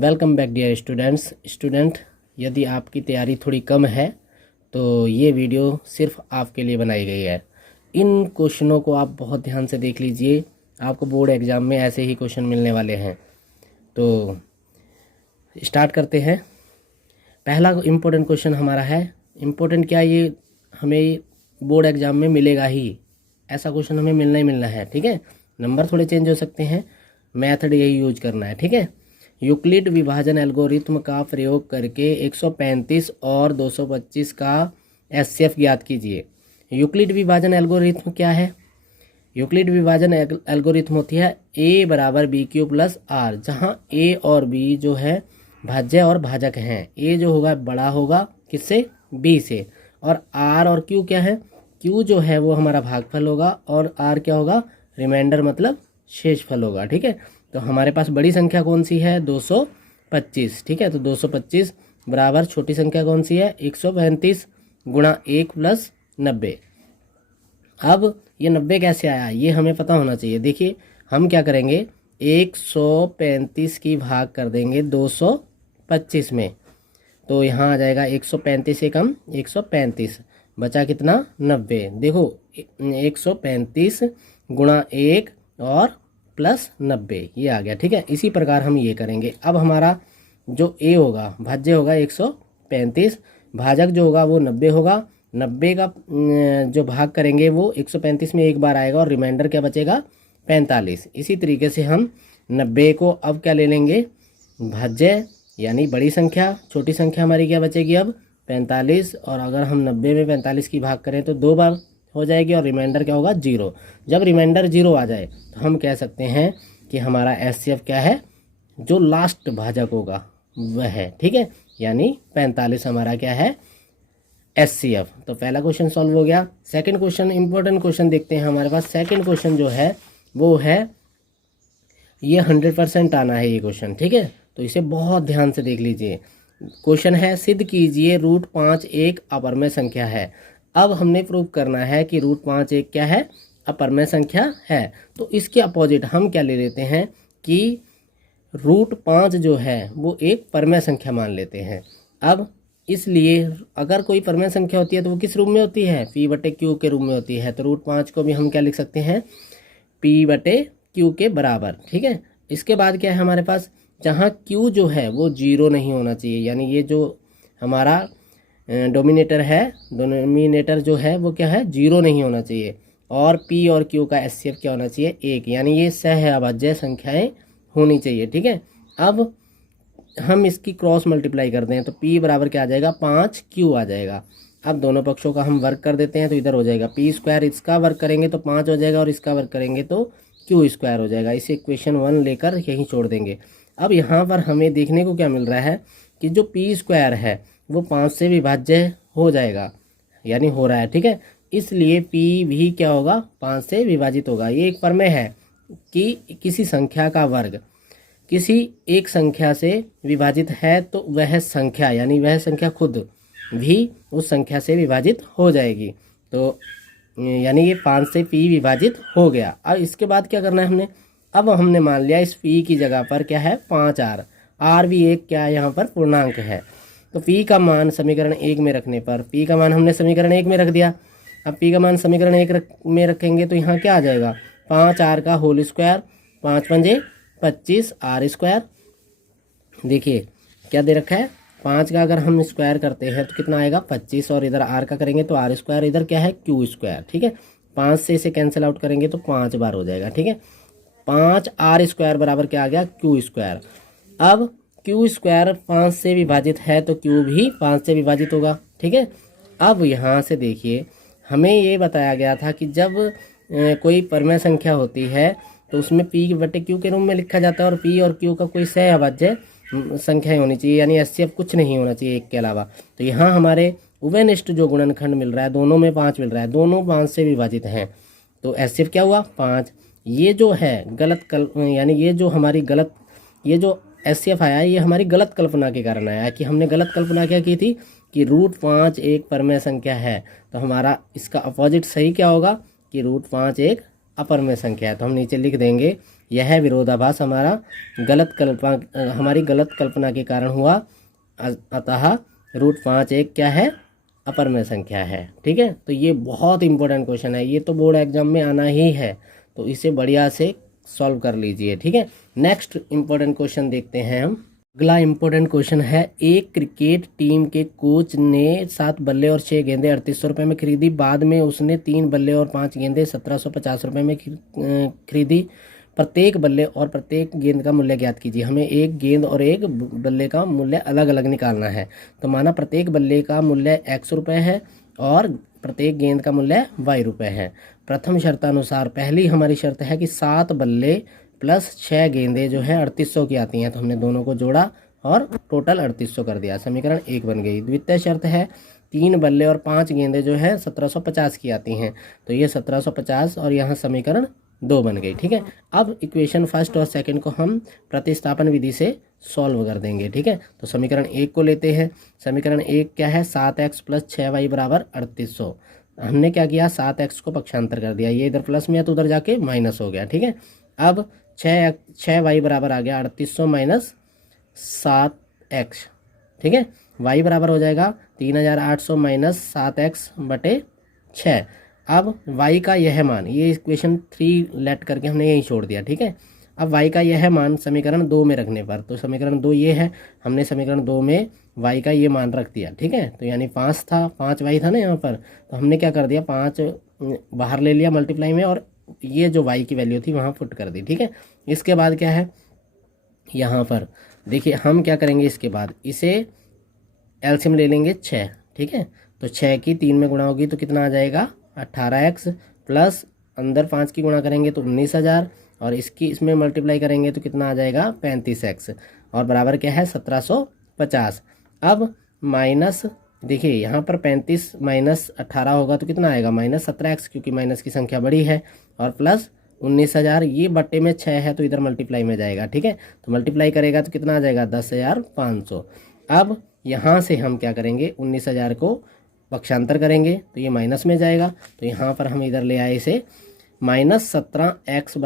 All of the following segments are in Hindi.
Welcome back dear student. यदि आपकी तैयारी थोड़ी कम है तो ये वीडियो सिर्फ आपके लिए बनाई गई है। इन क्वेश्चनों को आप बहुत ध्यान से देख लीजिए, आपको बोर्ड एग्ज़ाम में ऐसे ही क्वेश्चन मिलने वाले हैं। तो स्टार्ट करते हैं। पहला इम्पोर्टेंट क्वेश्चन हमारा है, इम्पोर्टेंट क्या, ये हमें बोर्ड एग्ज़ाम में मिलेगा ही, ऐसा क्वेश्चन हमें मिलना ही मिलना है। ठीक है, नंबर थोड़े चेंज हो सकते हैं, मेथड यही यूज करना है। ठीक है, यूक्लिड विभाजन एल्गोरिथम का प्रयोग करके 135 और 225 का एचसीएफ ज्ञात कीजिए। यूक्लिड विभाजन एल्गोरिथम क्या है? यूक्लिड विभाजन एल्गोरिथम होती है a बराबर बी क्यू प्लस आर, जहाँ a और b जो है भाज्य और भाजक हैं। a जो होगा बड़ा होगा किससे? b से। और r और q क्या है? q जो है वो हमारा भागफल होगा और r क्या होगा? रिमाइंडर मतलब शेषफल होगा। ठीक है, तो हमारे पास बड़ी संख्या कौन सी है? 225। ठीक है, तो 225 बराबर छोटी संख्या कौन सी है? 135 गुणा 1 प्लस 90। अब ये 90 कैसे आया ये हमें पता होना चाहिए। देखिए हम क्या करेंगे, 135 की भाग कर देंगे 225 में, तो यहाँ आ जाएगा 135 से कम 135, बचा कितना? 90। देखो 135 गुणा 1 और प्लस 90 ये आ गया। ठीक है, इसी प्रकार हम ये करेंगे। अब हमारा जो a होगा भाज्य होगा 135, भाजक जो होगा वो 90 होगा। 90 का जो भाग करेंगे वो 135 में एक बार आएगा और रिमाइंडर क्या बचेगा? 45। इसी तरीके से हम 90 को अब क्या ले लेंगे? भाज्य यानी बड़ी संख्या, छोटी संख्या हमारी क्या बचेगी अब? 45। और अगर हम 90 में 45 की भाग करें तो 2 बार हो जाएगी और रिमाइंडर क्या होगा? 0। जब रिमाइंडर 0 आ जाए तो हम कह सकते हैं कि हमारा एचसीएफ क्या है? जो लास्ट भाजक होगा वह है। ठीक है, यानी 45 हमारा क्या है? एचसीएफ। तो पहला क्वेश्चन सॉल्व हो गया। सेकंड क्वेश्चन, इंपॉर्टेंट क्वेश्चन देखते हैं हमारे पास। सेकंड क्वेश्चन जो है वो है, ये 100% आना है ये क्वेश्चन। ठीक है, तो इसे बहुत ध्यान से देख लीजिए। क्वेश्चन है, सिद्ध कीजिए √5 एक अपरमेय संख्या है। अब हमने प्रूव करना है कि √5 एक क्या है? अपरमेय संख्या है। तो इसके अपोजिट हम क्या ले लेते हैं कि √5 जो है वो एक परमेय संख्या मान लेते हैं। अब इसलिए अगर कोई परमेय संख्या होती है तो वो किस रूप में होती है? p/q के रूप में होती है। तो √5 को भी हम क्या लिख सकते हैं? p/q के बराबर। ठीक है, इसके बाद क्या है हमारे पास? जहाँ q जो है वो 0 नहीं होना चाहिए, यानी ये जो हमारा डोमिनेटर है, डोमिनेटर जो है वो क्या है? 0 नहीं होना चाहिए। और p और q का एचसीएफ क्या होना चाहिए? 1, यानी ये सहअभाज्य संख्याएं होनी चाहिए। ठीक है, अब हम इसकी क्रॉस मल्टीप्लाई करते हैं तो p बराबर क्या आ जाएगा? 5q आ जाएगा। अब दोनों पक्षों का हम वर्क कर देते हैं तो इधर हो जाएगा p², इसका वर्क करेंगे तो 5 हो जाएगा और इसका वर्क करेंगे तो q² हो जाएगा। इसे इक्वेशन 1 लेकर यहीं छोड़ देंगे। अब यहाँ पर हमें देखने को क्या मिल रहा है कि जो p² है वो 5 से विभाज्य हो जाएगा, यानी हो रहा है। ठीक है, इसलिए p भी क्या होगा? 5 से विभाजित होगा। ये एक प्रमेय है कि किसी संख्या का वर्ग किसी एक संख्या से विभाजित है तो वह संख्या, यानी वह संख्या खुद भी उस संख्या से विभाजित हो जाएगी। तो यानी ये 5 से p विभाजित हो गया। अब इसके बाद क्या करना है हमने? अब हमने मान लिया इस p की जगह पर क्या है? 5r। r भी एक क्या है? यहाँ पर पूर्णांक है। तो p का मान समीकरण 1 में रखने पर, p का मान हमने समीकरण 1 में रख दिया। अब p का मान समीकरण 1 में रखेंगे तो यहाँ क्या आ जाएगा? 5r का होल स्क्वायर, 5 पंजे 25 r²। देखिए क्या दे रखा है? 5 का अगर हम स्क्वायर करते हैं तो कितना आएगा? 25, और इधर r का करेंगे तो r², इधर क्या है? q²। ठीक है, 5 से इसे कैंसिल आउट करेंगे तो 5 बार हो जाएगा। ठीक है, 5r² बराबर क्या आ गया? q²। अब q² 5 से विभाजित है तो q भी 5 से विभाजित होगा। ठीक है, अब यहाँ से देखिए हमें ये बताया गया था कि जब कोई परमेय संख्या होती है तो उसमें p/q के रूप में लिखा जाता है और p और q का कोई सहअभाज्य संख्याएं होनी चाहिए, यानी एचसीएफ कुछ नहीं होना चाहिए एक के अलावा। तो यहाँ हमारे उभयनिष्ठ जो गुणनखंड मिल रहा है, दोनों में 5 मिल रहा है, दोनों 5 से विभाजित हैं, तो एचसीएफ क्या हुआ? 5। ये जो है गलत यानी ये जो हमारी गलत, ये जो एचसीएफ आया ये हमारी गलत कल्पना के कारण आया कि हमने गलत कल्पना क्या की थी कि √5 एक परमेय संख्या है। तो हमारा इसका अपोजिट सही क्या होगा कि √5 एक अपर में संख्या है। तो हम नीचे लिख देंगे यह विरोधाभास हमारी गलत कल्पना के कारण हुआ, अतः √5 एक क्या है, अपर में संख्या है। ठीक है, तो ये बहुत इंपॉर्टेंट क्वेश्चन है, ये तो बोर्ड एग्जाम में आना ही है, तो इसे बढ़िया से सॉल्व कर लीजिए। ठीक है, नेक्स्ट इंपॉर्टेंट क्वेश्चन देखते हैं हम। अगला इंपॉर्टेंट क्वेश्चन है, एक क्रिकेट टीम के कोच ने 7 बल्ले और 6 गेंदें 3800 रुपये में खरीदी। बाद में उसने 3 बल्ले और 5 गेंदें 1750 रुपये में खरीदी। प्रत्येक बल्ले और प्रत्येक गेंद का मूल्य ज्ञात कीजिए। हमें एक गेंद और एक बल्ले का मूल्य अलग अलग निकालना है। तो माना प्रत्येक बल्ले का मूल्य x रुपये है और प्रत्येक गेंद का मूल्य y रुपये है। प्रथम शर्तानुसार पहली हमारी शर्त है कि 7 बल्ले प्लस 6 गेंदें जो है 3800 की आती हैं, तो हमने दोनों को जोड़ा और टोटल 3800 कर दिया, समीकरण 1 बन गई। द्वितीय शर्त है 3 बल्ले और 5 गेंदें जो है 1750 की आती हैं, तो ये 1750 और यहाँ समीकरण 2 बन गई। ठीक है, अब इक्वेशन फर्स्ट और सेकंड को हम प्रतिस्थापन विधि से सॉल्व कर देंगे। ठीक है, तो समीकरण 1 को लेते हैं। समीकरण 1 क्या है, 7x + 6y = 3800। हमने क्या किया, 7x को पक्षांतर कर दिया, ये इधर प्लस में है तो उधर जाके माइनस हो गया। ठीक है, अब 6y बराबर आ गया 3800 - 7x। ठीक है, y बराबर हो जाएगा 3800 - 7x/6। अब y का यह मान, ये इक्वेशन 3 लेट करके हमने यहीं छोड़ दिया। ठीक है, अब y का यह मान समीकरण 2 में रखने पर, तो समीकरण 2 ये है, हमने समीकरण 2 में y का ये मान रख दिया। ठीक है, तो यानी 5 था, 5y था ना यहाँ पर, तो हमने क्या कर दिया, 5 बाहर ले लिया मल्टीप्लाई में और ये जो y की वैल्यू थी वहाँ पुट कर दी। ठीक है, इसके बाद क्या है, यहाँ पर देखिए हम क्या करेंगे, इसके बाद इसे एलसीएम ले लेंगे 6। ठीक है, तो 6 की 3 में गुणा होगी तो कितना आ जाएगा, 18x प्लस अंदर 5 की गुणा करेंगे तो 19000 और इसकी इसमें मल्टीप्लाई करेंगे तो कितना आ जाएगा 35x और बराबर क्या है 1750। अब माइनस देखिए यहाँ पर 35 - 18 होगा तो कितना आएगा -17x, क्योंकि माइनस की संख्या बड़ी है, और प्लस 19000, ये बट्टे में 6 है तो इधर मल्टीप्लाई में जाएगा। ठीक है, तो मल्टीप्लाई करेगा तो कितना आ जाएगा 10500। अब यहाँ से हम क्या करेंगे, 19000 को पक्षांतर करेंगे तो ये माइनस में जाएगा, तो यहाँ पर हम इधर ले आए इसे -17x =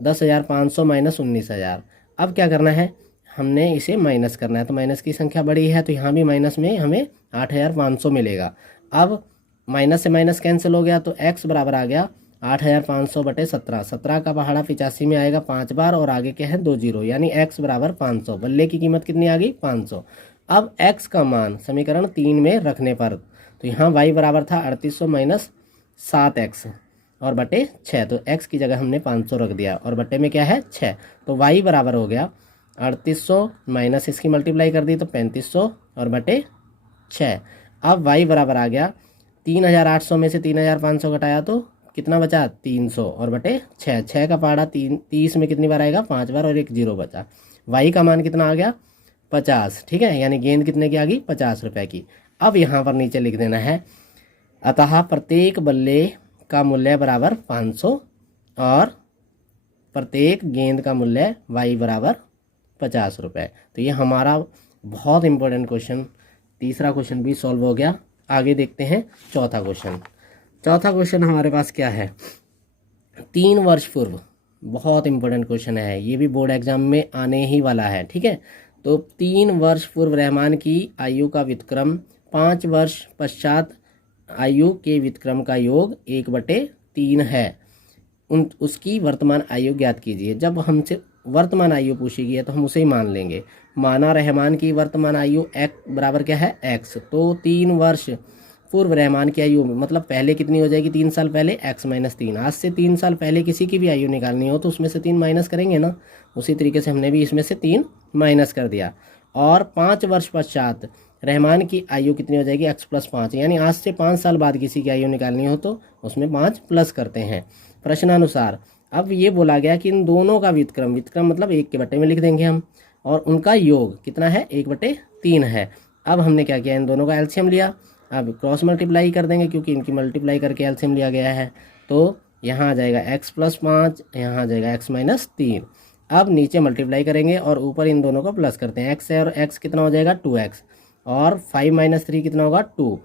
10500 - 19000। अब क्या करना है, हमने इसे माइनस करना है, तो माइनस की संख्या बड़ी है तो यहाँ भी माइनस में हमें 8500 मिलेगा। अब माइनस से माइनस कैंसिल हो गया तो x बराबर आ गया 8500/17। 17 का पहाड़ा 85 में आएगा 5 बार और आगे क्या है 2 जीरो, यानी x बराबर 500। बल्ले की कीमत कितनी आ गई 500। अब x का मान समीकरण 3 में रखने पर, तो यहाँ y बराबर था 3800 - 7x और बटे 6, तो x की जगह हमने 500 रख दिया और बटे में क्या है 6, तो y बराबर हो गया 3800 माइनस इसकी मल्टीप्लाई कर दी तो 3500 और बटे 6। अब y बराबर आ गया 3800 में से 3500 घटाया तो कितना बचा 300 और बटे 6। 6 का पहाड़ा 30 में कितनी बार आएगा 5 बार और एक जीरो बचा। y का मान कितना आ गया 50। ठीक है, यानी गेंद कितने की आ गई 50 रुपये की। अब यहाँ पर नीचे लिख देना है, अतः प्रत्येक बल्ले का मूल्य बराबर 500 और प्रत्येक गेंद का मूल्य y बराबर 50 रुपये। तो ये हमारा बहुत इंपॉर्टेंट क्वेश्चन, तीसरा क्वेश्चन भी सॉल्व हो गया। आगे देखते हैं चौथा क्वेश्चन। चौथा क्वेश्चन हमारे पास क्या है, 3 वर्ष पूर्व, बहुत इंपॉर्टेंट क्वेश्चन है, ये भी बोर्ड एग्जाम में आने ही वाला है। ठीक है, तो 3 वर्ष पूर्व रहमान की आयु का व्युत्क्रम 5 वर्ष पश्चात आयु के व्युत्क्रम का योग 1/3 है। उसकी वर्तमान आयु ज्ञात कीजिए। जब हमसे वर्तमान आयु पूछी गई है तो हम उसे ही मान लेंगे। माना रहमान की वर्तमान आयु x बराबर क्या है x, तो 3 वर्ष पूर्व रहमान की आयु मतलब पहले कितनी हो जाएगी, 3 साल पहले x - 3। आज से 3 साल पहले किसी की भी आयु निकालनी हो तो उसमें से 3 माइनस करेंगे ना, उसी तरीके से हमने भी इसमें से 3 माइनस कर दिया। और 5 वर्ष पश्चात रहमान की आयु कितनी हो जाएगी x + 5, यानी आज से 5 साल बाद किसी की आयु निकालनी हो तो उसमें 5 प्लस करते हैं। प्रश्नानुसार अब ये बोला गया कि इन दोनों का व्युत्क्रम, व्युत्क्रम मतलब 1 के बट्टे में लिख देंगे हम, और उनका योग कितना है 1/3 है। अब हमने क्या किया, इन दोनों का एलसीएम लिया, अब क्रॉस मल्टीप्लाई कर देंगे क्योंकि इनकी मल्टीप्लाई करके एलसीएम लिया गया है, तो यहाँ आ जाएगा x + 5, यहाँ आ जाएगा x - 3। अब नीचे मल्टीप्लाई करेंगे और ऊपर इन दोनों को प्लस करते हैं, x है और x कितना हो जाएगा 2x और 5 - 3 कितना होगा 2।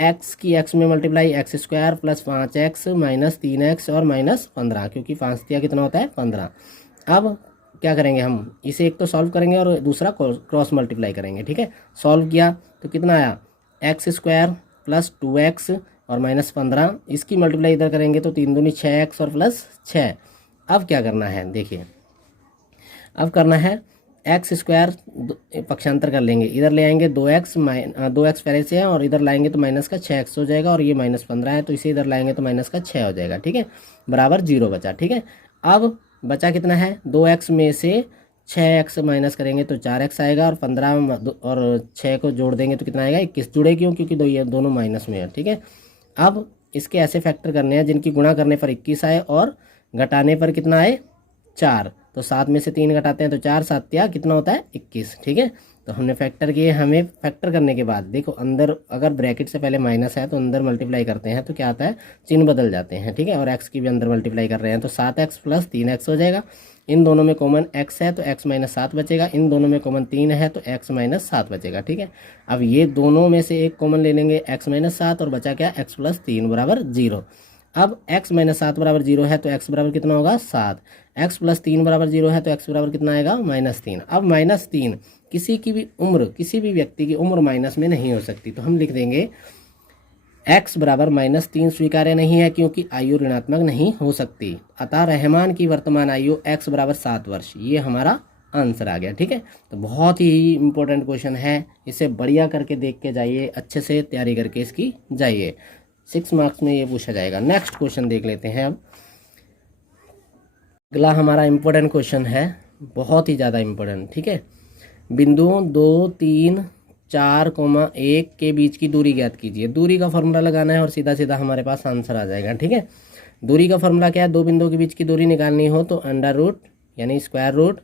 एक्स की एक्स में multiply x square plus 5x minus 3x और माइनस 15, क्योंकि 5 दिया कितना होता है 15। अब क्या करेंगे हम, इसे एक तो सॉल्व करेंगे और दूसरा क्रॉस मल्टीप्लाई करेंगे। ठीक है, सॉल्व किया तो कितना आया, एक्स स्क्वायर प्लस 2x और माइनस 15, इसकी मल्टीप्लाई इधर करेंगे तो 3 दूनी 6x और प्लस 6। अब क्या करना है देखिए, अब करना है एक्स स्क्वायर पक्षांतर कर लेंगे, इधर ले आएंगे 2x 2x पहले से है और इधर लाएंगे तो माइनस का 6x हो जाएगा, और ये माइनस 15 है तो इसे इधर लाएंगे तो माइनस का 6 हो जाएगा। ठीक है, बराबर 0 बचा। ठीक है, अब बचा कितना है, 2x में से 6x माइनस करेंगे तो 4x आएगा, और 15 और 6 को जोड़ देंगे तो कितना आएगा 21। जुड़े क्यों, क्योंकि ये दोनों माइनस में है। ठीक है, अब इसके ऐसे फैक्टर करने हैं जिनकी गुणा करने पर 21 आए और घटाने पर कितना आए 4। तो 7 में से 3 घटाते हैं तो 4 7 या कितना होता है 21। ठीक है, तो हमने फैक्टर किए। हमें फैक्टर करने के बाद देखो अंदर अगर ब्रैकेट से पहले माइनस है तो अंदर मल्टीप्लाई करते हैं तो क्या आता है, चिन्ह बदल जाते हैं। ठीक है, और x की भी अंदर मल्टीप्लाई कर रहे हैं तो 7x प्लस 3x हो जाएगा। इन दोनों में कॉमन x है तो x माइनस 7 बचेगा, इन दोनों में कॉमन 3 है तो x माइनस 7 बचेगा। ठीक है, अब ये दोनों में से एक कॉमन ले लेंगे, x माइनस 7 और बचा क्या x प्लस 3 बराबर 0। अब x माइनस 7 बराबर 0 है तो x बराबर कितना होगा 7, x प्लस 3 बराबर 0 है तो x बराबर कितना आएगा -3। अब -3 किसी की भी उम्र, किसी भी व्यक्ति की उम्र माइनस में नहीं हो सकती, तो हम लिख देंगे x बराबर -3 स्वीकार्य नहीं है क्योंकि आयु ऋणात्मक नहीं हो सकती, अतः रहमान की वर्तमान आयु x बराबर 7 वर्ष। ये हमारा आंसर आ गया। ठीक है, तो बहुत ही इंपॉर्टेंट क्वेश्चन है, इसे बढ़िया करके देख के जाइए, अच्छे से तैयारी करके इसकी जाइए, 6 मार्क्स में ये पूछा जाएगा। नेक्स्ट क्वेश्चन देख लेते हैं। अब अगला हमारा इम्पोर्टेंट क्वेश्चन है, बहुत ही ज़्यादा इम्पोर्टेंट। ठीक है, बिंदुओं 2 3 4, 1 के बीच की दूरी ज्ञात कीजिए। दूरी का फॉर्मूला लगाना है और सीधा सीधा हमारे पास आंसर आ जाएगा। ठीक है, दूरी का फॉर्मूला क्या है, दो बिंदुओं के बीच की दूरी निकालनी हो तो अंडर रूट यानी square root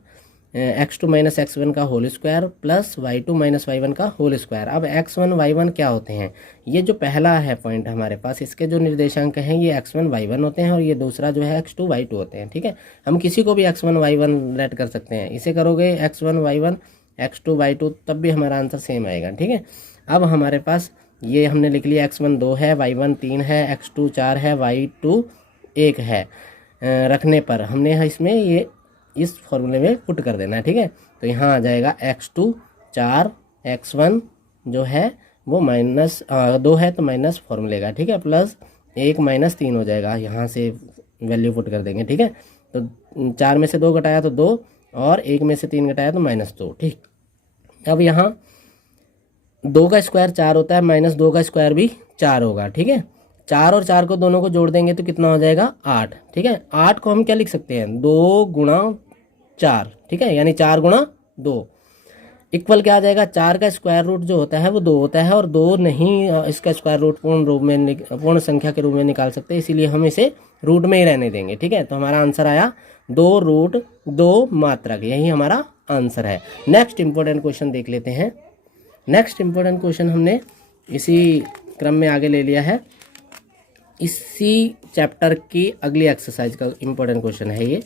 x2 minus x1 का whole square plus y2 minus y1 का होल स्क्वायर। अब x1 y1 क्या होते हैं, ये जो पहला है पॉइंट हमारे पास, इसके जो निर्देशांक हैं ये x1 y1 होते हैं और ये दूसरा जो है x2 y2 होते हैं। ठीक है, हम किसी को भी x1 y1 रेट कर सकते हैं, इसे करोगे x1 y1 x2 y2 तब भी हमारा आंसर सेम आएगा। ठीक है, अब हमारे पास ये हमने लिख लिया, x1 2 है, y1 3 है, x2 4 है, y2 1 है। रखने पर हमने इसमें ये इस फॉर्मूले में पुट कर देना है। ठीक है, तो यहाँ आ जाएगा x2 4, x1 जो है वो -2 है तो माइनस फॉर्मूले का। ठीक है, प्लस 1 -3 हो जाएगा, यहाँ से वैल्यू पुट कर देंगे। ठीक है, तो 4 में से 2 घटाया तो 2 और 1 में से 3 घटाया तो -2। ठीक, अब यहाँ 2 का स्क्वायर 4 होता है, -2 का स्क्वायर भी 4 होगा। ठीक है, 4 और 4 को दोनों को जोड़ देंगे तो कितना हो जाएगा 8। ठीक है, 8 को हम क्या लिख सकते हैं 2 गुणा 4। ठीक है, यानी 4 गुणा 2 इक्वल क्या आ जाएगा, 4 का स्क्वायर रूट जो होता है वो 2 होता है और 2 नहीं इसका स्क्वायर रूट पूर्ण संख्या के रूप में निकाल सकते, इसीलिए हम इसे रूट में ही रहने देंगे। ठीक है, तो हमारा आंसर आया 2√2 मात्रक, यही हमारा आंसर है। नेक्स्ट इंपॉर्टेंट क्वेश्चन देख लेते हैं। नेक्स्ट इंपॉर्टेंट क्वेश्चन हमने इसी क्रम में आगे ले लिया है, इसी चैप्टर की अगली एक्सरसाइज का इंपॉर्टेंट क्वेश्चन है। ये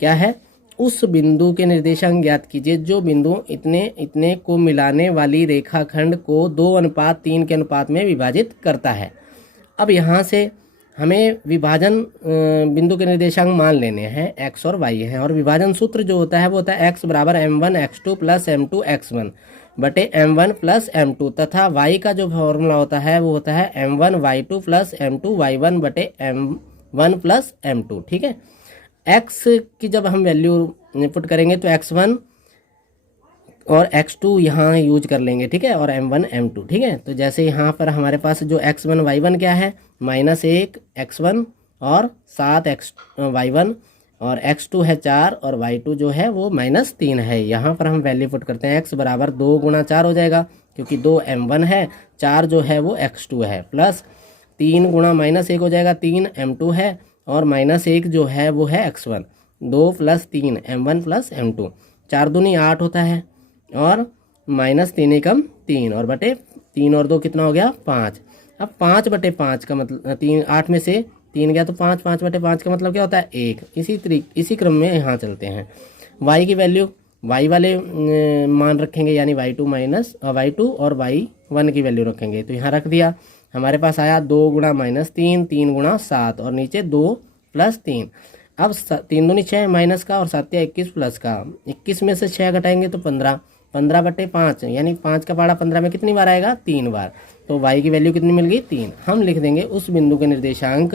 क्या है, उस बिंदु के निर्देशांक ज्ञात कीजिए जो बिंदु इतने इतने को मिलाने वाली रेखाखंड को 2:3 के अनुपात में विभाजित करता है। अब यहाँ से हमें विभाजन बिंदु के निर्देशांक मान लेने हैं, x और y हैं, और विभाजन सूत्र जो होता है वो होता है x बराबर m1 x2 plus m2 x1 बटे m1 प्लस m2, तथा y का जो फॉर्मूला होता है वो होता है m1 y2 plus m2 y1 बटे m1 प्लस m2। ठीक है, x की जब हम वैल्यू पुट करेंगे तो x1 और x2 यहाँ यूज कर लेंगे। ठीक है, और m1 m2। ठीक है, तो जैसे यहाँ पर हमारे पास जो x1 y1 क्या है, -1 x1 और 7 y1 और x2 है 4 और y2 जो है वो -3 है। यहाँ पर हम वैल्यू पुट करते हैं, x बराबर 2 गुणा 4 हो जाएगा क्योंकि 2 m1 है, 4 जो है वो x2 है, प्लस 3 गुणा -1 हो जाएगा, 3 m2 है और -1 जो है वो है x1, 2 + 3 m1 प्लस m2, 4 दूनी 8 होता है और -3 एकम 3 और बटे 3 और 2 कितना हो गया 5। अब 5/5 का मतलब 8 में से 3 गया तो 5, 5/5 का मतलब क्या होता है 1। इसी क्रम में यहाँ चलते हैं। y की वैल्यू y वाले मान रखेंगे यानी y2 और y1 की वैल्यू रखेंगे, तो यहाँ रख दिया। हमारे पास आया 2 गुणा -3, 3 गुणा 7 और नीचे 2 + 3। अब 3 दूनी 6 माइनस का और 7 21 प्लस का, 21 में से 6 घटाएंगे तो 15, 15/5 यानी 5 का पाड़ा 15 में कितनी बार आएगा? 3 बार। तो y की वैल्यू कितनी मिल गई? 3। हम लिख देंगे उस बिंदु के निर्देशांक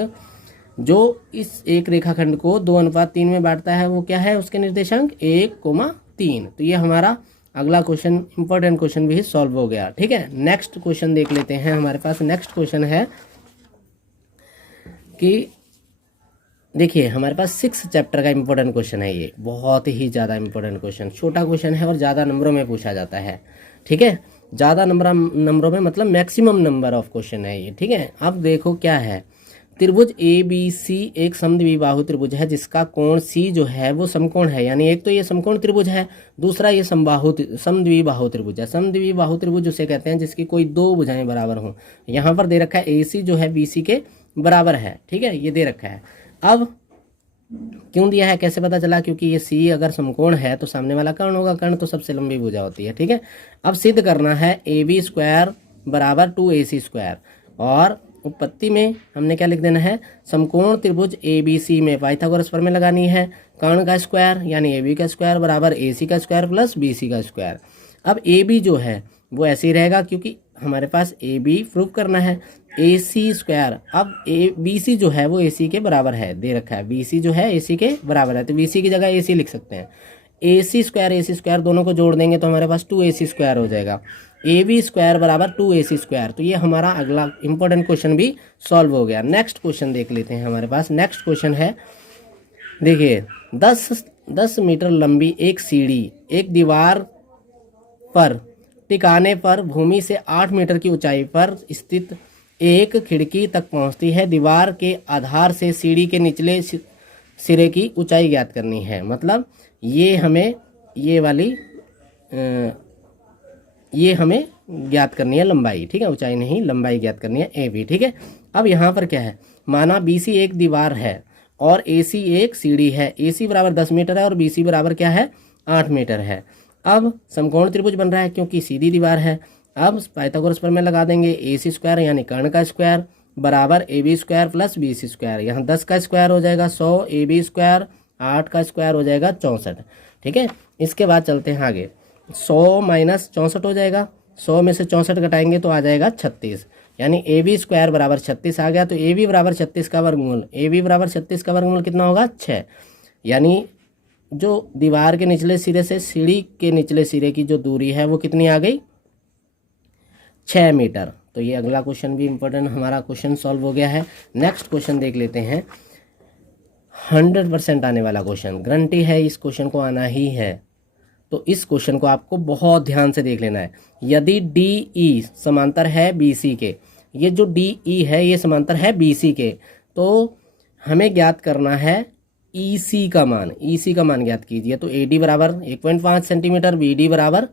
जो इस एक रेखाखंड को 2:3 में बांटता है, वो क्या है? उसके निर्देशांक 1,3। तो ये हमारा अगला क्वेश्चन, इंपॉर्टेंट क्वेश्चन भी सॉल्व हो गया। ठीक है, नेक्स्ट क्वेश्चन देख लेते हैं। हमारे पास नेक्स्ट क्वेश्चन है कि देखिए हमारे पास 6 चैप्टर का इंपॉर्टेंट क्वेश्चन है। ये बहुत ही ज़्यादा इंपॉर्टेंट क्वेश्चन, छोटा क्वेश्चन है और ज़्यादा नंबरों में पूछा जाता है। ठीक है, ज़्यादा नंबरों में मतलब मैक्सिमम नंबर ऑफ क्वेश्चन है ये। ठीक है, अब देखो क्या है। त्रिभुज ABC एक समद्विबाहु त्रिभुज है जिसका कोण C जो है वो समकोण है, यानी एक तो ये समकोण त्रिभुज है, दूसरा ये समद्विबाहु त्रिभुज है। समद्विबाहु त्रिभुज उसे कहते हैं जिसकी कोई 2 भुजाएं बराबर हों। यहाँ पर दे रखा है AC जो है BC के बराबर है। ठीक है, ये दे रखा है। अब क्यों दिया है, कैसे पता चला? क्योंकि ये C अगर समकोण है तो सामने वाला कर्ण होगा, कर्ण तो सबसे लंबी भुजा होती है। ठीक है, अब सिद्ध करना है AB² = 2AC², और उत्पत्ति में हमने क्या लिख देना है? समकोण त्रिभुज ABC में पाइथागोरस प्रमेय लगानी है। कर्ण का स्क्वायर यानी AB का स्क्वायर बराबर AC का स्क्वायर प्लस BC का स्क्वायर। अब AB जो है वो ऐसे ही रहेगा क्योंकि हमारे पास AB प्रूव करना है, AC²। अब BC जो है वो AC के बराबर है, दे रखा है BC जो है AC के बराबर है, तो BC की जगह AC लिख सकते हैं। AC² दोनों को जोड़ देंगे तो हमारे पास 2AC² हो जाएगा। AB² = 2AC²। तो ये हमारा अगला इंपॉर्टेंट क्वेश्चन भी सॉल्व हो गया। नेक्स्ट क्वेश्चन देख लेते हैं। हमारे पास नेक्स्ट क्वेश्चन है, देखिए 10 मीटर लंबी एक सीढ़ी एक दीवार पर टिकाने पर भूमि से 8 मीटर की ऊंचाई पर स्थित एक खिड़की तक पहुंचती है। दीवार के आधार से सीढ़ी के निचले सिरे की ऊंचाई ज्ञात करनी है। मतलब ये हमें ये हमें ज्ञात करनी है लंबाई। ठीक है, ऊंचाई नहीं, लंबाई ज्ञात करनी है AB। ठीक है, अब यहाँ पर क्या है, माना BC एक दीवार है और AC एक सीढ़ी है। AC बराबर 10 मीटर है और BC बराबर क्या है? 8 मीटर है। अब समकोण त्रिभुज बन रहा है क्योंकि सीधी दीवार है। अब पाइथागोरस प्रमेय लगा देंगे, AC² यानी कर्ण का स्क्वायर बराबर AB² प्लस BC²। यहाँ 10 का स्क्वायर हो जाएगा 100, AB², 8 का स्क्वायर हो जाएगा 64। ठीक है, इसके बाद चलते हैं आगे। 100 - 64 हो जाएगा, 100 में से 64 घटाएंगे तो आ जाएगा 36, यानी AB² = 36 आ गया। तो AB = 36 का वर्गमूल, AB = 36 का वर्गमूल कितना होगा? 6। यानी जो दीवार के निचले सिरे से सीढ़ी के निचले सिरे की जो दूरी है वो कितनी आ गई? 6 मीटर। तो ये अगला क्वेश्चन भी इंपॉर्टेंट हमारा क्वेश्चन सॉल्व हो गया है। नेक्स्ट क्वेश्चन देख लेते हैं। 100% आने वाला क्वेश्चन, गारंटी है इस क्वेश्चन को आना ही है। तो इस क्वेश्चन को आपको बहुत ध्यान से देख लेना है। यदि DE समांतर है BC के, ये जो DE है ये समांतर है BC के, तो हमें ज्ञात करना है EC का मान। EC का मान ज्ञात कीजिए। तो AD बराबर 1.5 सेंटीमीटर, BD बराबर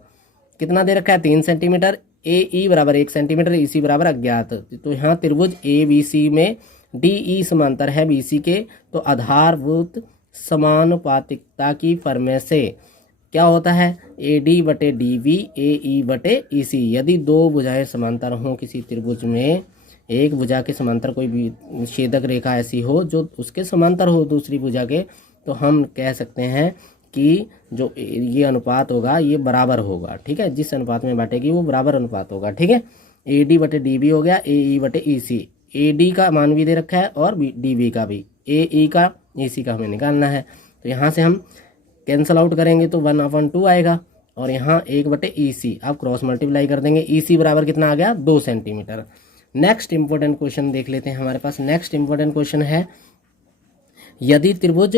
कितना दे रखा है? 3 सेंटीमीटर, AE बराबर 1 सेंटीमीटर, EC बराबर अज्ञात। तो यहाँ त्रिभुज ABC में DE समांतर है BC के, तो आधारभूत समानुपातिकता की प्रमेय से क्या होता है? AD/DB AE/EC। यदि 2 भुजाएं समांतर हों किसी त्रिभुज में, एक भुजा के समांतर कोई भी छेदक रेखा ऐसी हो जो उसके समांतर हो दूसरी भुजा के, तो हम कह सकते हैं कि जो ये अनुपात होगा ये बराबर होगा। ठीक है, जिस अनुपात में बांटेगी वो बराबर अनुपात होगा। ठीक है, AD/DB हो गया, AE/EC। AD का मान भी दे रखा है और DB का भी, AE का EC का हमें निकालना है। तो यहाँ से हम कैंसल आउट करेंगे तो 1/2 आएगा और यहाँ 1/EC। अब क्रॉस मल्टीप्लाई कर देंगे, EC बराबर कितना आ गया? 2 सेंटीमीटर। नेक्स्ट इंपॉर्टेंट क्वेश्चन देख लेते हैं। हमारे पास नेक्स्ट इंपॉर्टेंट क्वेश्चन है, यदि त्रिभुज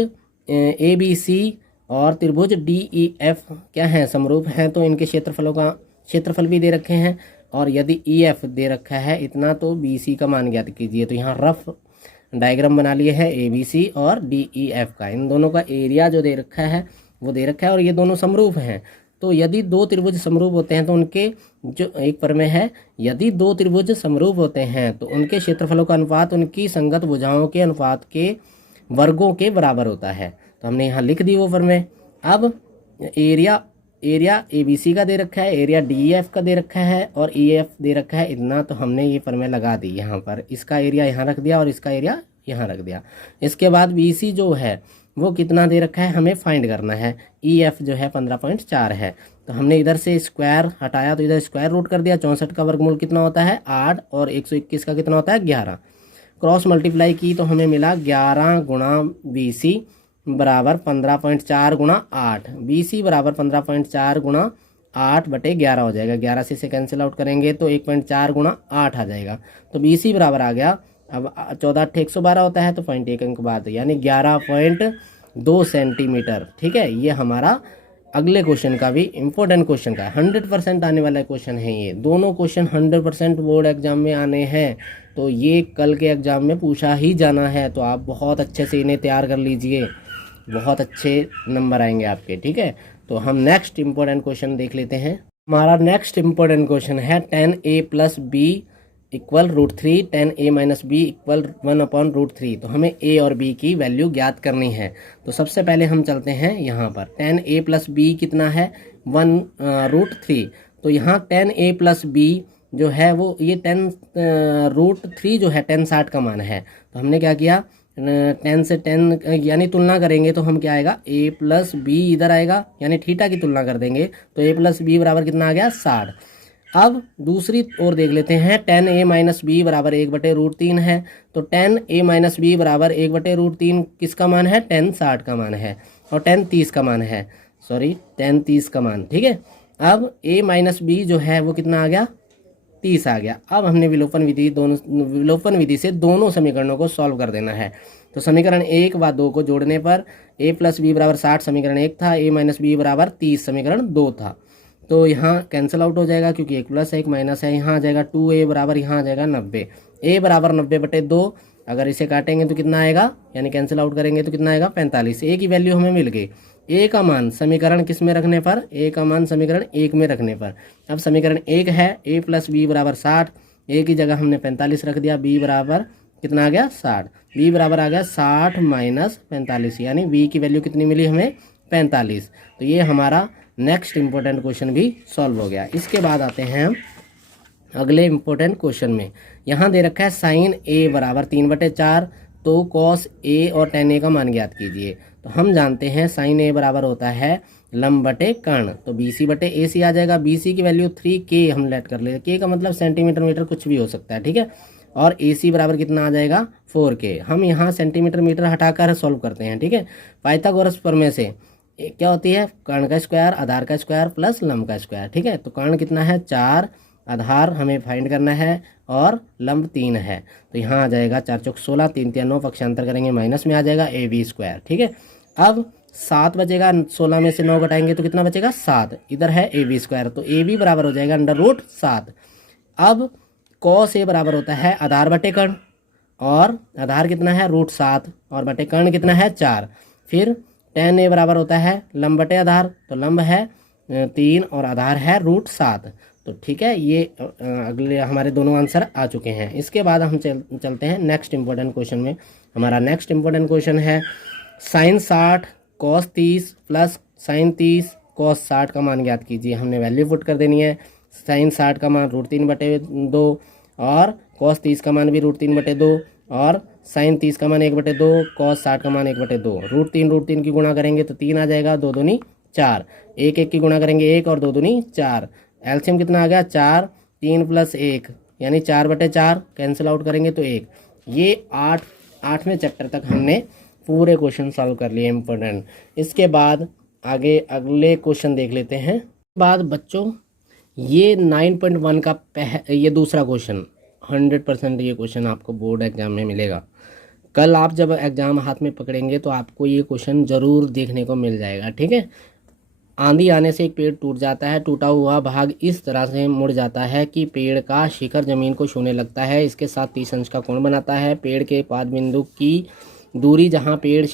ABC और त्रिभुज DEF क्या है? समरूप हैं, तो इनके क्षेत्रफलों का क्षेत्रफल भी दे रखे हैं, और यदि EF दे रखा है इतना तो BC का मान ज्ञात कीजिए। तो यहाँ रफ डायग्राम बना लिए है ABC और DEF का। इन दोनों का एरिया जो दे रखा है वो दे रखा है और ये दोनों समरूप हैं। तो यदि 2 त्रिभुज समरूप होते हैं तो उनके जो एक प्रमेय है, यदि 2 त्रिभुज समरूप होते हैं तो उनके क्षेत्रफलों का अनुपात उनकी संगत भुजाओं के अनुपात के वर्गों के बराबर होता है। तो हमने यहाँ लिख दी वो प्रमेय। अब एरिया एरिया ABC का दे रखा है, एरिया DEF का दे रखा है और EF दे रखा है इतना, तो हमने ये फॉर्मूला लगा दी यहाँ पर। इसका एरिया यहाँ रख दिया और इसका एरिया यहाँ रख दिया। इसके बाद BC जो है वो कितना दे रखा है हमें फाइंड करना है। EF जो है 15.4 है, तो हमने इधर से स्क्वायर हटाया तो इधर स्क्वायर रूट कर दिया। 64 का वर्गमूल कितना होता है 8 और 121 का कितना होता है 11। क्रॉस मल्टीप्लाई की तो हमें मिला 11 गुणा BC बराबर 15.4 गुणा 8। BC बराबर 15.4 गुणा 8/11 हो जाएगा। 11 से इसे कैंसिल आउट करेंगे तो 1.4 गुणा 8 आ जाएगा। तो BC बराबर आ गया, अब 14 8 112 होता है तो 0.1 अंक बाद, यानी 11.2 सेंटीमीटर। ठीक है, ये हमारा अगले क्वेश्चन का भी इम्पोर्टेंट क्वेश्चन का 100% आने वाला क्वेश्चन है। ये दोनों क्वेश्चन 100% बोर्ड एग्जाम में आने हैं, तो ये कल के एग्जाम में पूछा ही जाना है। तो आप बहुत अच्छे से इन्हें तैयार कर लीजिए, बहुत अच्छे नंबर आएंगे आपके। ठीक है, तो हम नेक्स्ट इम्पोर्टेंट क्वेश्चन देख लेते हैं। हमारा नेक्स्ट इम्पोर्टेंट क्वेश्चन है 10a + b = √3, 10a - b = 1/√3। तो हमें a और b की वैल्यू ज्ञात करनी है। तो सबसे पहले हम चलते हैं यहाँ पर। 10a + b कितना है 1/√3। तो यहाँ 10a + b जो है वो ये 10√3 जो है 10 60 का मान है। तो हमने क्या किया 10 से 10 यानी तुलना करेंगे तो हम क्या आएगा a + b इधर आएगा, यानी थीटा की तुलना कर देंगे तो a + b बराबर कितना आ गया 60। अब दूसरी ओर देख लेते हैं 10a - b बराबर 1/√3 है। तो 10a - b बराबर 1/√3 किसका मान है 10 60 का मान है और 10 30 का मान है, सॉरी 10 30 का मान। ठीक है, अब a - b जो है वो कितना आ गया 30 आ गया। अब हमने विलोपन विधि से दोनों समीकरणों को सॉल्व कर देना है। तो समीकरण 1 व 2 को जोड़ने पर a + b बराबर 60 समीकरण 1 था, a - b बराबर 30 समीकरण 2 था। तो यहाँ कैंसिल आउट हो जाएगा क्योंकि एक प्लस है एक माइनस है। यहाँ आ जाएगा 2a बराबर यहाँ आ जाएगा 90, a बराबर 90/2। अगर इसे काटेंगे तो कितना आएगा, यानी कैंसिल आउट करेंगे तो कितना आएगा 45। a की वैल्यू हमें मिल गई। a का मान समीकरण किस में रखने पर, a का मान समीकरण 1 में रखने पर। अब समीकरण 1 है a + b बराबर 60, a की जगह हमने 45 रख दिया, b बराबर कितना आ गया 60, b बराबर आ गया 60 - 45, यानी b की वैल्यू कितनी मिली हमें 45। तो ये हमारा नेक्स्ट इंपॉर्टेंट क्वेश्चन भी सॉल्व हो गया। इसके बाद आते हैं हम अगले इंपॉर्टेंट क्वेश्चन में। यहाँ दे रखा है sin a बराबर 3/4, तो cos a और tan a का मान ज्ञात कीजिए। तो हम जानते हैं sin a बराबर होता है लंब बटे कर्ण, तो BC/AC आ जाएगा। BC की वैल्यू 3K हम लेट कर लेते, K का मतलब सेंटीमीटर मीटर कुछ भी हो सकता है। ठीक है, और AC बराबर कितना आ जाएगा 4K। हम यहाँ सेंटीमीटर मीटर हटाकर सॉल्व करते हैं। ठीक है, पाइथागोरस प्रमेय से क्या होती है कर्ण का स्क्वायर, आधार का स्क्वायर प्लस लंब का स्क्वायर। ठीक है, तो कर्ण कितना है 4, आधार हमें फाइंड करना है और लंब 3 है। तो यहाँ आ जाएगा 4 चौक 16, 3 3 9, पक्षांतर करेंगे माइनस में आ जाएगा AB²। ठीक है, अब 7 बचेगा, 16 में से 9 घटाएंगे तो कितना बचेगा 7, इधर है AB², तो AB बराबर हो जाएगा √7। अब cos a बराबर होता है आधार बटे कर्ण, और आधार कितना है √7 और बटे कर्ण कितना है 4। फिर tan a बराबर होता है लंब बटे आधार, तो लंब है 3 और आधार है √7। तो ठीक है, ये अगले हमारे दोनों आंसर आ चुके हैं। इसके बाद हम चलते हैं नेक्स्ट इंपॉर्टेंट क्वेश्चन में। हमारा नेक्स्ट इंपॉर्टेंट क्वेश्चन है sin 60 cos 30 plus sin 30 cos 60 का मान ज्ञात कीजिए। हमने वैल्यू पुट कर देनी है। sin 60 का मान √3/2 और cos 30 का मान भी √3/2 और sin 30 का मान 1/2, cos 60 का मान 1/2। √3 की गुणा करेंगे तो 3 आ जाएगा, 2 दूनी 4, 1 1 की गुणा करेंगे 1 और 2 दूनी 4। एलसीएम कितना आ गया 4, 3 + 1 यानी 4/4, कैंसिल आउट करेंगे तो 1। ये 8वें चैप्टर तक हमने पूरे क्वेश्चन सॉल्व कर लिए इम्पोर्टेंट। इसके बाद आगे अगले क्वेश्चन देख लेते हैं। बाद बच्चों ये 9.1 का ये दूसरा क्वेश्चन 100% ये क्वेश्चन आपको बोर्ड एग्जाम में मिलेगा। कल आप जब एग्जाम हाथ में पकड़ेंगे तो आपको ये क्वेश्चन ज़रूर देखने को मिल जाएगा। ठीक है, आंधी आने से एक पेड़ टूट जाता है, टूटा हुआ भाग इस तरह से मुड़ जाता है कि पेड़ का शिखर जमीन को छूने लगता है, इसके साथ 30 अंश का कोण बनाता है। पेड़ के पाद बिंदु की दूरी जहाँ पेड़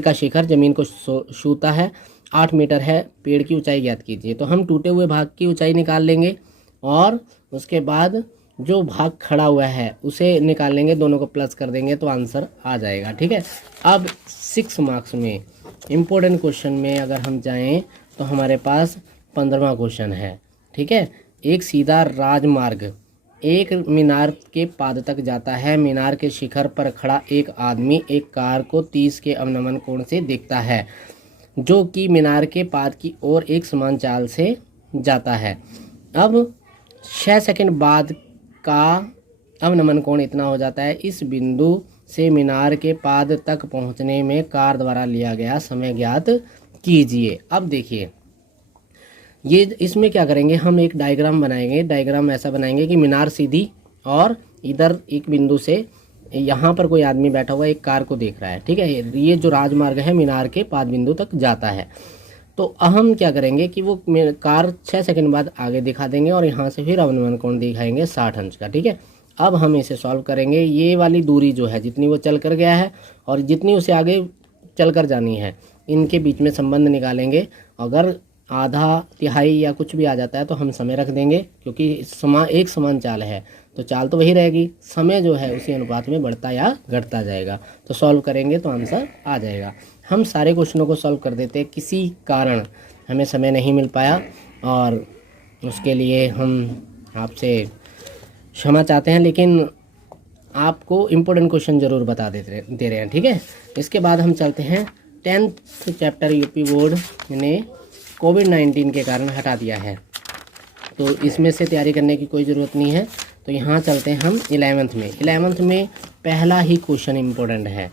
का शिखर जमीन को छूता है 8 मीटर है। पेड़ की ऊंचाई ज्ञात कीजिए। तो हम टूटे हुए भाग की ऊंचाई निकाल लेंगे और उसके बाद जो भाग खड़ा हुआ है उसे निकाल लेंगे, दोनों को प्लस कर देंगे तो आंसर आ जाएगा। ठीक है, अब 6 मार्क्स में इम्पोर्टेंट क्वेश्चन में अगर हम जाएं तो हमारे पास 15वां क्वेश्चन है। ठीक है, एक सीधा राजमार्ग एक मीनार के पाद तक जाता है। मीनार के शिखर पर खड़ा एक आदमी एक कार को 30 के अवनमन कोण से देखता है, जो कि मीनार के पाद की ओर एक समान चाल से जाता है। अब 6 सेकंड बाद का अवनमन कोण इतना हो जाता है। इस बिंदु से मीनार के पाद तक पहुंचने में कार द्वारा लिया गया समय ज्ञात कीजिए। अब देखिए, ये इसमें क्या करेंगे, हम एक डायग्राम बनाएंगे। डायग्राम ऐसा बनाएंगे कि मीनार सीधी और इधर एक बिंदु से यहाँ पर कोई आदमी बैठा हुआ एक कार को देख रहा है। ठीक है, ये जो राजमार्ग है मीनार के पाद बिंदु तक जाता है। तो हम क्या करेंगे कि वो कार 6 सेकंड बाद आगे दिखा देंगे और यहाँ से फिर अवनमन कोण दिखाएंगे 60 अंश का। ठीक है, अब हम इसे सॉल्व करेंगे। ये वाली दूरी जो है, जितनी वो चल कर गया है और जितनी उसे आगे चल कर जानी है, इनके बीच में संबंध निकालेंगे। अगर आधा तिहाई या कुछ भी आ जाता है तो हम समय रख देंगे, क्योंकि एक समान चाल है तो चाल तो वही रहेगी, समय जो है उसी अनुपात में बढ़ता या घटता जाएगा। तो सॉल्व करेंगे तो आंसर आ जाएगा। हम सारे क्वेश्चनों को सॉल्व कर देते, किसी कारण हमें समय नहीं मिल पाया और उसके लिए हम आपसे क्षमा चाहते हैं, लेकिन आपको इम्पोर्टेंट क्वेश्चन ज़रूर बता दे रहे हैं। ठीक है, इसके बाद हम चलते हैं 10th चैप्टर यूपी बोर्ड ने कोविड-19 के कारण हटा दिया है, तो इसमें से तैयारी करने की कोई ज़रूरत नहीं है। तो यहाँ चलते हैं हम 11th में। 11th में पहला ही क्वेश्चन इम्पोर्टेंट है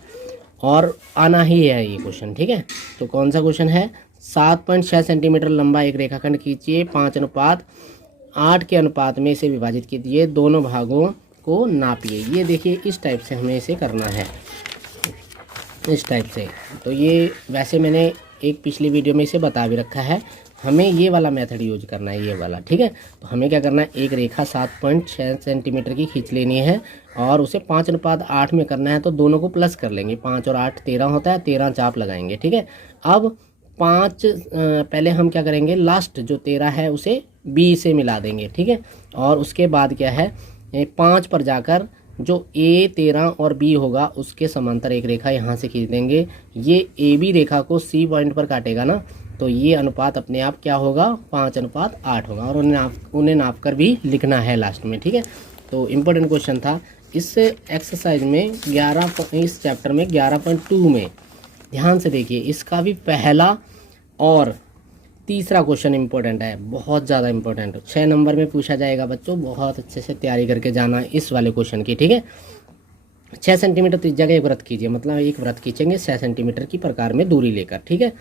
और आना ही है ये क्वेश्चन। ठीक है, तो कौन सा क्वेश्चन है, 7.6 सेंटीमीटर लंबा एक रेखाखंड खींचिए, 5:8 के अनुपात में इसे विभाजित कीजिए, दोनों भागों को नापिए। ये देखिए, इस टाइप से हमें इसे करना है, इस टाइप से। तो ये वैसे मैंने एक पिछली वीडियो में इसे बता भी रखा है, हमें ये वाला मेथड यूज करना है, ये वाला। ठीक है, तो हमें क्या करना है, एक रेखा 7.6 सेंटीमीटर की खींच लेनी है और उसे 5:8 में करना है। तो दोनों को प्लस कर लेंगे, 5 और 8 13 होता है, 13 चाप लगाएंगे। ठीक है, अब 5 पहले हम क्या करेंगे, लास्ट जो 13 है उसे b से मिला देंगे। ठीक है, और उसके बाद क्या है, 5 पर जाकर जो a 13 और b होगा उसके समांतर एक रेखा यहाँ से खींच देंगे। ये AB रेखा को C पॉइंट पर काटेगा ना, तो ये अनुपात अपने आप क्या होगा, 5:8 होगा और उन्हें नाप कर भी लिखना है लास्ट में। ठीक है, तो इम्पोर्टेंट क्वेश्चन था। इस एक्सरसाइज में 11 इस चैप्टर में 11.2 में ध्यान से देखिए, इसका भी पहला और तीसरा क्वेश्चन इंपॉर्टेंट है, बहुत ज़्यादा इंपॉर्टेंट। 6 नंबर में पूछा जाएगा बच्चों, बहुत अच्छे से तैयारी करके जाना इस वाले क्वेश्चन की। ठीक है, 6 सेंटीमीटर त्रिज्या का एक वृत्त कीजिए, मतलब एक वृत्त खींचेंगे 6 सेंटीमीटर की प्रकार में दूरी लेकर। ठीक है,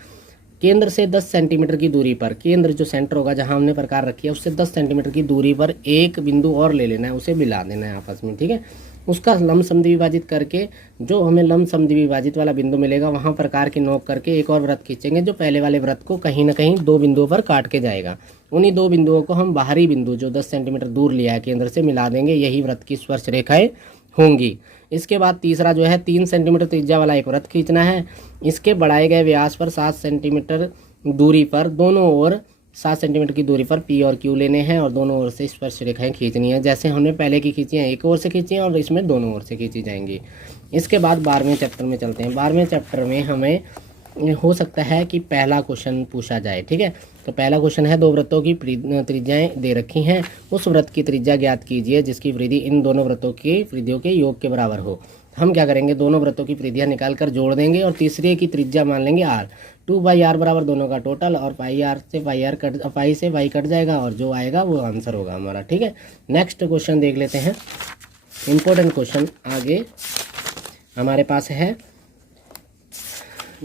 केंद्र से 10 सेंटीमीटर की दूरी पर, केंद्र जो सेंटर होगा जहां हमने प्रकार रखी है उससे 10 सेंटीमीटर की दूरी पर एक बिंदु और ले लेना है, उसे मिला देना है आपस में। ठीक है, उसका लंब समद्वि विभाजित करके जो हमें लंब समद्वि विभाजित वाला बिंदु मिलेगा वहां प्रकार की नोक करके एक और वृत्त खींचेंगे, जो पहले वाले वृत्त को कहीं ना कहीं 2 बिंदुओं पर काट के जाएगा। उन्हीं 2 बिंदुओं को हम बाहरी बिंदु जो 10 सेंटीमीटर दूर लिया है केंद्र से मिला देंगे, यही वृत्त की स्पर्श रेखाएं होंगी। इसके बाद तीसरा जो है 3 सेंटीमीटर त्रिज्या वाला एक वृत्त खींचना है। इसके बढ़ाए गए व्यास पर 7 सेंटीमीटर दूरी पर दोनों ओर 7 सेंटीमीटर की दूरी पर P और Q लेने हैं और दोनों ओर से स्पर्श रेखाएं खींचनी है, जैसे हमने पहले की खींची हैं, एक ओर से खींची हैं और इसमें दोनों ओर से खींची जाएंगी। इसके बाद 12वें चैप्टर में चलते हैं। 12वें चैप्टर में हमें हो सकता है कि पहला क्वेश्चन पूछा जाए। ठीक है, तो पहला क्वेश्चन है, 2 वृत्तों की त्रिज्याएं दे रखी हैं, उस वृत्त की त्रिज्या ज्ञात कीजिए जिसकी वृद्धि इन दोनों वृत्तों की वृद्धियों के योग के बराबर हो। हम क्या करेंगे, दोनों वृत्तों की त्रिज्या निकाल कर जोड़ देंगे और तीसरे की त्रिज्या मान लेंगे r। 2/r बराबर दोनों का टोटल और पाई से y कट जाएगा और जो आएगा वो आंसर होगा हमारा। ठीक है, नेक्स्ट क्वेश्चन देख लेते हैं। इंपॉर्टेंट क्वेश्चन आगे हमारे पास है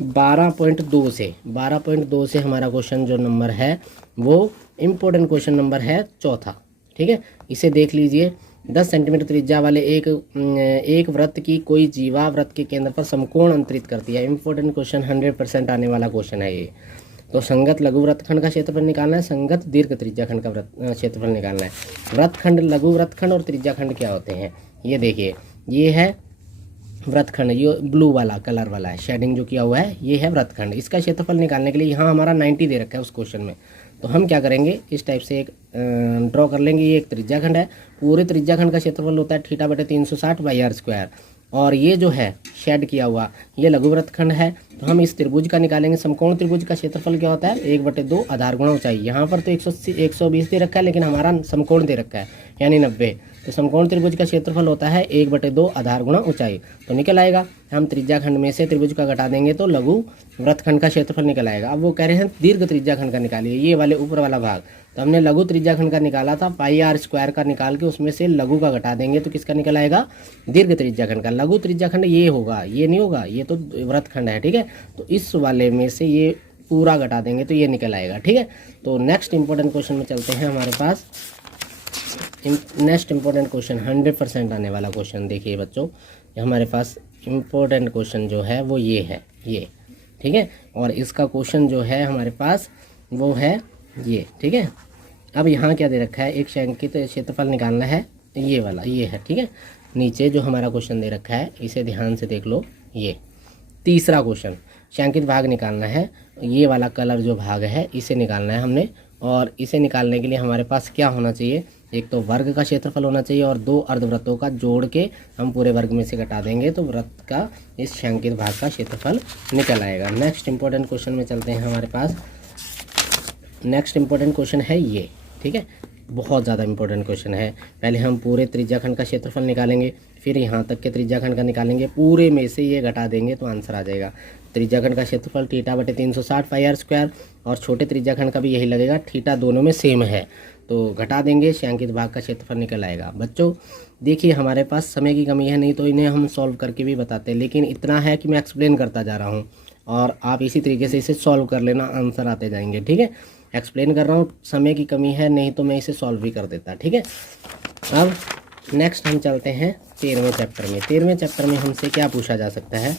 12.2 से हमारा क्वेश्चन जो नंबर है वो इम्पोर्टेंट क्वेश्चन नंबर है चौथा। ठीक है, इसे देख लीजिए। 10 सेंटीमीटर त्रिज्या वाले एक वृत्त की कोई जीवा वृत्त के केंद्र पर समकोण अंतरित करती है। इंपॉर्टेंट क्वेश्चन, 100% आने वाला क्वेश्चन है ये। तो संगत लघु वृत्तखंड का क्षेत्रफल निकालना है, संगत दीर्घ त्रिज्याखंड का क्षेत्रफल निकालना है। वृत्तखंड, लघु वृत्तखंड और त्रिज्याखंड क्या होते हैं, ये देखिए। ये है वृत्तखंड, ये ब्लू वाला कलर वाला है, शेडिंग जो किया हुआ है, ये है वृत्तखंड। इसका क्षेत्रफल निकालने के लिए यहाँ हमारा 90 दे रखा है उस क्वेश्चन में। तो हम क्या करेंगे, इस टाइप से एक ड्रॉ कर लेंगे। ये एक त्रिज्याखंड है, पूरे त्रिज्याखंड का क्षेत्रफल होता है θ/360/r²। और ये जो है शेड किया हुआ ये लघु वृत्तखंड है, तो हम इस त्रिभुज का निकालेंगे। समकोण त्रिभुज का क्षेत्रफल क्या होता है, 1/2 आधार गुणा ऊंचाई। यहाँ पर तो 120 दे रखा है, लेकिन हमारा समकोण दे रखा है यानी 90। तो समकोण त्रिभुज का क्षेत्रफल होता है 1/2 आधार गुणा ऊंचाई, तो निकल आएगा। हम त्रिज्याखंड में से त्रिभुज का घटा देंगे तो लघु वृत्तखंड का क्षेत्रफल निकल आएगा। अब वो कह रहे हैं दीर्घ त्रिज्याखंड का निकालिए, ये वाले ऊपर वाला भाग। तो हमने लघु त्रिज्याखंड का निकाला था, πr² का निकाल के उसमें से लघु का घटा देंगे तो किसका निकल आएगा, दीर्घ त्रिज्याखंड का। लघु त्रिज्याखंड ये होगा, ये नहीं होगा, ये तो वृत्तखंड है, ठीक है। तो इस वाले में से ये पूरा घटा देंगे तो ये निकल आएगा, ठीक है। तो नेक्स्ट इंपॉर्टेंट क्वेश्चन में चलते हैं। हमारे पास नेक्स्ट इंपॉर्टेंट क्वेश्चन 100% आने वाला क्वेश्चन देखिए बच्चों, हमारे पास इंपॉर्टेंट क्वेश्चन जो है वो ये है, ये, ठीक है। और इसका क्वेश्चन जो है हमारे पास वो है ये, ठीक है। अब यहाँ क्या दे रखा है, एक शंकित क्षेत्रफल निकालना है, ये वाला ये है, ठीक है। नीचे जो हमारा क्वेश्चन दे रखा है इसे ध्यान से देख लो, ये तीसरा क्वेश्चन, शंकित भाग निकालना है। ये वाला कलर जो भाग है इसे निकालना है हमने। और इसे निकालने के लिए हमारे पास क्या होना चाहिए, एक तो वर्ग का क्षेत्रफल होना चाहिए और 2 अर्धवृत्तों का जोड़ के हम पूरे वर्ग में से घटा देंगे तो वृत्त का इस शंकित भाग का क्षेत्रफल निकल आएगा। नेक्स्ट इंपॉर्टेंट क्वेश्चन में चलते हैं। हमारे पास नेक्स्ट इंपॉर्टेंट क्वेश्चन है ये, ठीक है, बहुत ज़्यादा इंपॉर्टेंट क्वेश्चन है। पहले हम पूरे त्रिज्याखंड का क्षेत्रफल निकालेंगे, फिर यहाँ तक के त्रिज्याखंड का निकालेंगे, पूरे में से ये घटा देंगे तो आंसर आ जाएगा। त्रिज्याखंड का क्षेत्रफल θ/360 πr², और छोटे त्रिज्याखंड का भी यही लगेगा, थीटा दोनों में सेम है, तो घटा देंगे, शंकित भाग का क्षेत्रफल निकल आएगा। बच्चों देखिए हमारे पास समय की कमी है, नहीं तो इन्हें हम सॉल्व करके भी बताते, लेकिन इतना है कि मैं एक्सप्लेन करता जा रहा हूँ और आप इसी तरीके से इसे सॉल्व कर लेना, आंसर आते जाएंगे, ठीक है। एक्सप्लेन कर रहा हूँ, समय की कमी है, नहीं तो मैं इसे सॉल्व भी कर देता, ठीक है। अब नेक्स्ट हम चलते हैं 13वें चैप्टर में। 13वें चैप्टर में हमसे क्या पूछा जा सकता है,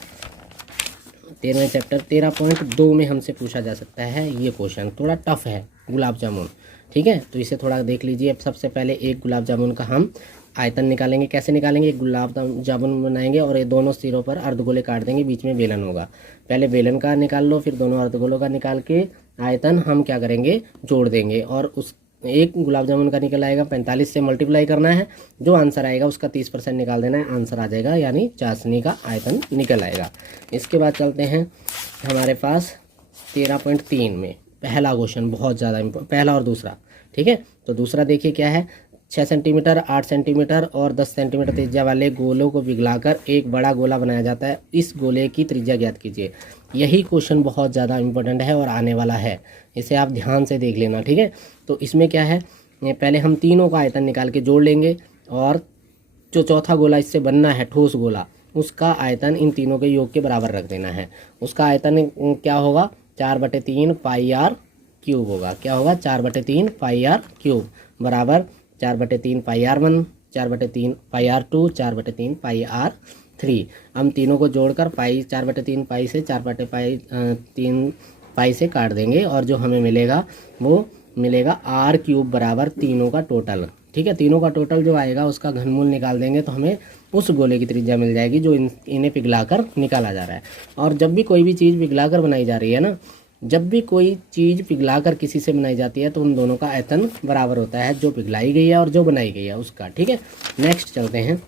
13वें चैप्टर 13.2 में हमसे पूछा जा सकता है ये क्वेश्चन, थोड़ा टफ है, गुलाब जामुन, ठीक है। तो इसे थोड़ा देख लीजिए। अब सबसे पहले एक गुलाब जामुन का हम आयतन निकालेंगे। कैसे निकालेंगे, एक गुलाब जामुन बनाएंगे और ये दोनों सिरों पर अर्धगोले काट देंगे, बीच में बेलन होगा। पहले बेलन का निकाल लो, फिर दोनों अर्धगोलों का निकाल के आयतन हम क्या करेंगे, जोड़ देंगे। और उस एक गुलाब जामुन का निकल आएगा, 45 से मल्टीप्लाई करना है, जो आंसर आएगा उसका 30% निकाल देना है, आंसर आ जाएगा, यानी चाशनी का आयतन निकल आएगा। इसके बाद चलते हैं हमारे पास 13.3 में पहला क्वेश्चन, बहुत ज़्यादा पहला और दूसरा, ठीक है। तो दूसरा देखिए क्या है, 6 सेंटीमीटर, 8 सेंटीमीटर और 10 सेंटीमीटर त्रिज्या वाले गोलों को पिघलाकर एक बड़ा गोला बनाया जाता है। इस गोले की त्रिज्या ज्ञात कीजिए। यही क्वेश्चन बहुत ज़्यादा इंपॉर्टेंट है और आने वाला है, इसे आप ध्यान से देख लेना, ठीक है। तो इसमें क्या है, पहले हम तीनों का आयतन निकाल के जोड़ लेंगे और जो चौथा गोला इससे बनना है, ठोस गोला, उसका आयतन इन तीनों के योग के बराबर रख देना है। उसका आयतन क्या होगा, 4/3 πr³ होगा। क्या होगा, 4/3 πr³ बराबर 4/3 πr1, 4/3 πr2, 4/3 πr3। हम तीनों को जोड़कर 4/3 पाई से 4/3 पाई से काट देंगे और जो हमें मिलेगा वो मिलेगा r³ बराबर तीनों का टोटल, ठीक है। तीनों का टोटल जो आएगा उसका घनमूल निकाल देंगे तो हमें उस गोले की त्रिज्या मिल जाएगी जो इन्हें पिघलाकर निकाला जा रहा है। और जब भी कोई भी चीज़ पिघलाकर बनाई जा रही है ना, जब भी कोई चीज़ पिघलाकर किसी से बनाई जाती है तो उन दोनों का आयतन बराबर होता है, जो पिघलाई गई है और जो बनाई गई है उसका, ठीक है। नेक्स्ट चलते हैं,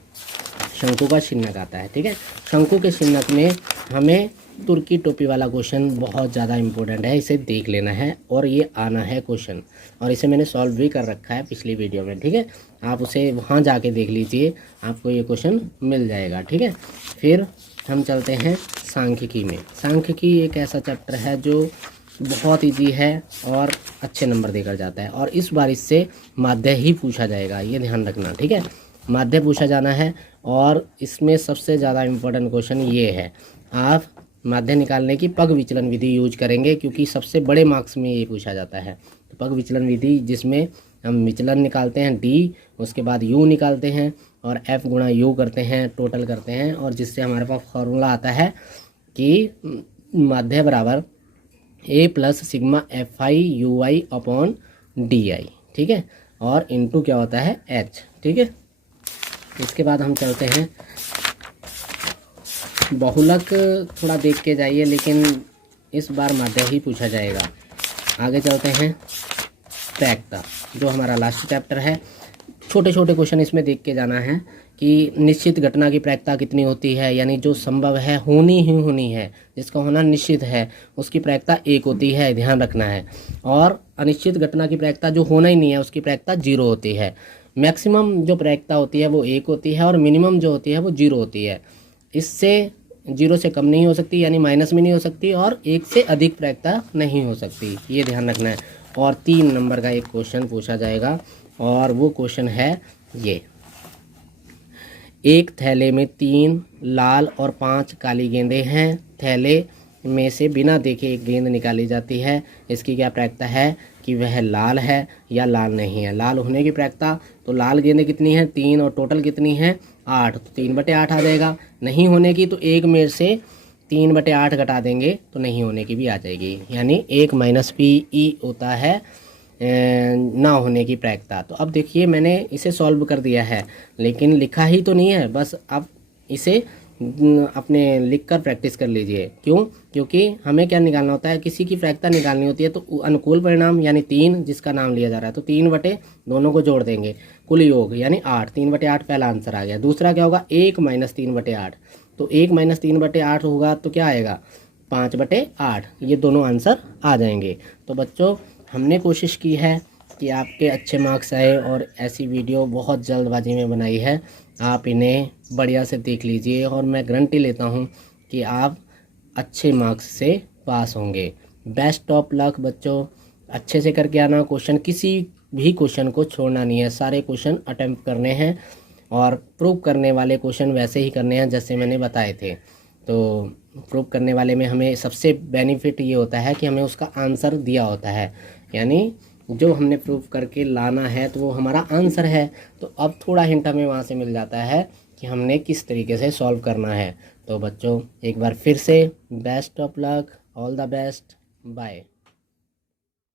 शंकु का शिन्नक आता है, ठीक है। शंकु के शिन्नक में हमें तुर्की टोपी वाला क्वेश्चन बहुत ज़्यादा इंपॉर्टेंट है, इसे देख लेना है और ये आना है क्वेश्चन, और इसे मैंने सॉल्व भी कर रखा है पिछली वीडियो में, ठीक है। आप उसे वहाँ जाके देख लीजिए, आपको ये क्वेश्चन मिल जाएगा, ठीक है। फिर हम चलते हैं सांख्यिकी में। सांख्यिकी एक ऐसा चैप्टर है जो बहुत ईजी है और अच्छे नंबर देकर जाता है, और इस बार इससे माध्य ही पूछा जाएगा, ये ध्यान रखना, ठीक है। माध्य पूछा जाना है और इसमें सबसे ज़्यादा इम्पोर्टेंट क्वेश्चन ये है, आप माध्य निकालने की पग विचलन विधि यूज करेंगे, क्योंकि सबसे बड़े मार्क्स में ये पूछा जाता है। तो पग विचलन विधि जिसमें हम विचलन निकालते हैं d, उसके बाद u निकालते हैं और f गुणा u करते हैं, टोटल करते हैं, और जिससे हमारे पास फॉर्मूला आता है कि माध्य बराबर a + सिग्मा fi/ui/di, ठीक है, और इनटू क्या होता है h, ठीक है। इसके बाद हम चलते हैं बहुलक, थोड़ा देख के जाइए, लेकिन इस बार माध्य ही पूछा जाएगा। आगे चलते हैं पैक्ता, जो हमारा लास्ट चैप्टर है। छोटे छोटे क्वेश्चन इसमें देख के जाना है, कि निश्चित घटना की प्रायिकता कितनी होती है, यानी जो संभव है होनी ही होनी है, जिसका होना निश्चित है, उसकी प्रायिकता 1 होती है, ध्यान रखना है। और अनिश्चित घटना की प्रायिकता जो होना ही नहीं है उसकी प्रायिकता 0 होती है। मैक्सिमम जो प्रायिकता होती है वो 1 होती है और मिनिमम जो होती है वो 0 होती है। इससे 0 से कम नहीं हो सकती, यानी माइनस में नहीं हो सकती, और 1 से अधिक प्रायिकता नहीं हो सकती, ये ध्यान रखना है। और 3 नंबर का एक क्वेश्चन पूछा जाएगा और वो क्वेश्चन है ये। एक थैले में 3 लाल और 5 काली गेंदें हैं। थैले में से बिना देखे एक गेंद निकाली जाती है। इसकी क्या प्रायिकता है कि वह लाल है या लाल नहीं है। लाल होने की प्रायिकता, तो लाल गेंदें कितनी हैं 3 और टोटल कितनी है 8, तो 3/8 आ जाएगा। नहीं होने की तो 1 में से 3/8 घटा देंगे तो नहीं होने की भी आ जाएगी, यानी 1 - PE होता है ना होने की प्रायिकता। तो अब देखिए मैंने इसे सॉल्व कर दिया है, लेकिन लिखा ही तो नहीं है, बस अब इसे अपने लिखकर प्रैक्टिस कर लीजिए। क्यों? क्योंकि हमें क्या निकालना होता है, किसी की प्रायिकता निकालनी होती है तो अनुकूल परिणाम यानी 3 जिसका नाम लिया जा रहा है, तो 3 बटे दोनों को जोड़ देंगे, कुल योग यानी 8, 3/8 पहला आंसर आ गया। दूसरा क्या होगा 1 - 3/8, तो 1 - 3/8 होगा तो क्या आएगा 5/8, ये दोनों आंसर आ जाएंगे। तो बच्चों हमने कोशिश की है कि आपके अच्छे मार्क्स आए और ऐसी वीडियो बहुत जल्दबाजी में बनाई है, आप इन्हें बढ़िया से देख लीजिए और मैं गारंटी लेता हूँ कि आप अच्छे मार्क्स से पास होंगे। बेस्ट ऑफ लक बच्चों, अच्छे से करके आना। क्वेश्चन किसी भी क्वेश्चन को छोड़ना नहीं है, सारे क्वेश्चन अटेम्प्ट करने हैं और प्रूव करने वाले क्वेश्चन वैसे ही करने हैं जैसे मैंने बताए थे। तो प्रूव करने वाले में हमें सबसे बेनिफिट ये होता है कि हमें उसका आंसर दिया होता है, यानी जो हमने प्रूव करके लाना है तो वो हमारा आंसर है। तो अब थोड़ा हिंट हमें वहाँ से मिल जाता है कि हमने किस तरीके से सॉल्व करना है। तो बच्चों एक बार फिर से best of luck, all the best, bye.